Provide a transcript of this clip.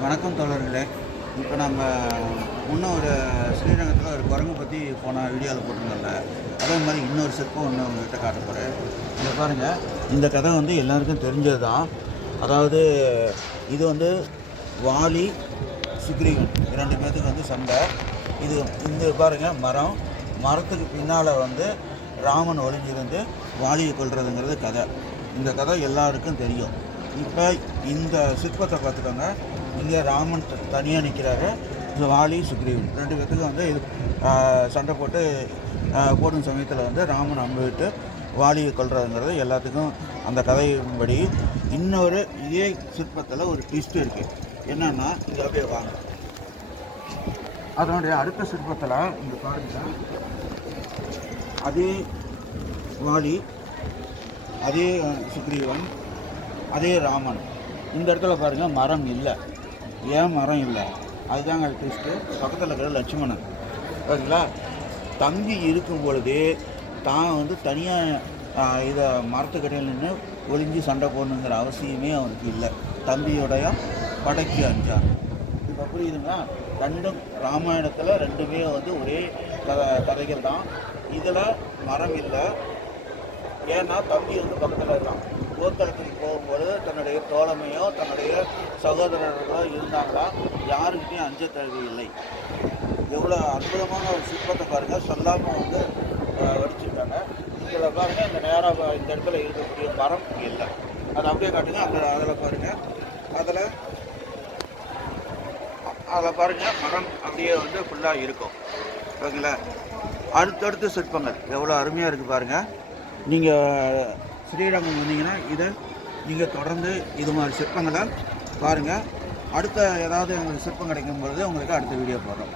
வணக்கம் தோழர்களே. இப்போ நம்ம முன்ன ஒரு ஸ்ரீரங்கத்தில் ஒரு குரங்கு பற்றி போன வீடியோவில் போட்டிருந்தோம்ல, அதே மாதிரி இன்னொரு சிற்பம் ஒன்று உங்கள்கிட்ட காட்ட போகிறேன். இதை பாருங்கள், இந்த கதை வந்து எல்லாருக்கும் தெரிஞ்சது தான். அதாவது இது வந்து வாலி சுக்ரீவன் இரண்டு பேர்த்துக்கு வந்து சண்டை. இது இந்த பாருங்கள் மரத்துக்கு பின்னால் வந்து ராமன் ஒளிஞ்சிருந்து வாலியை கொள்றதுங்கிறது கதை. இந்த கதை எல்லாருக்கும் தெரியும். இப்போ இந்த சிற்பத்தை பார்த்துக்கோங்க. இங்கே ராமன் தனியாக நிற்கிறாரு, இந்த வாலி சுக்ரீவன் ரெண்டு பேர்த்துக்கும் வந்து இது சண்டை போடும் சமயத்தில் வந்து ராமன் அம்புவிட்டு வாலியை கொள்றதுங்கிறது எல்லாத்துக்கும் அந்த கதையின்படி. இன்னொரு இதே சிற்பத்தில் ஒரு ட்விஸ்ட் இருக்குது. என்னன்னா, இங்கே அப்படியே வாங்க, அதனுடைய அடுத்த சிற்பத்தில் இங்கே பாருங்கள், அதே வாலி, அதே சுக்ரீவன், அதே ராமன். இந்த இடத்துல பாருங்கள் மரம் இல்லை. ஏன் மரம் இல்லை? அதுதாங்க ட்விஸ்ட்டு. பக்கத்தில் இருக்கிற லட்சுமணன் ஓகேங்களா, தம்பி இருக்கும் பொழுதே தான் வந்து தனியாக இதை மரத்துக்கடையில் நின்று ஒளிஞ்சு சண்டை போடணுங்கிற அவசியமே அவனுக்கு இல்லை. தம்பியோடைய படைக்கு அஞ்சான். இப்போ புரியுதுங்களா? ரெண்டும் ராமாயணத்தில் ரெண்டுமே வந்து ஒரே கதைகள் தான். இதில் மரம் இல்லை. ஏன்னா தம்பி வந்து பக்கத்தில் இருக்கான். போர்க்களத்துக்கு போகும்போது தன்னுடைய தோழமையோ தன்னுடைய சகோதரர்களோ இருந்தாங்களா, யாருக்கிட்டையும் அஞ்ச தேவையில்லை. எவ்வளோ அற்புதமான ஒரு சிற்பத்தை பாருங்கள், சொல்லாமல் வந்து வடிச்சிருக்காங்க. இதில் பாருங்கள், இந்த நேராக இந்த இடத்துல இருக்கக்கூடிய மரம் இல்லை. அதை அப்படியே காட்டுங்க. அதில் பாருங்கள், அதில் பாருங்கள் மரம் அப்படியே வந்து ஃபுல்லாக இருக்கும். ஓகேங்களா? அடுத்தடுத்த சிற்பங்கள் எவ்வளோ அருமையாக இருக்குது பாருங்கள். நீங்கள் ஸ்ரீரங்கம் வந்தீங்கன்னா இதை நீங்கள் தொடர்ந்து இது மாதிரி சிற்பங்களை பாருங்கள். அடுத்த ஏதாவது உங்களுக்கு சிற்பம் கிடைக்கும் பொழுது உங்களுக்கு அடுத்த வீடியோ போடுறோம்.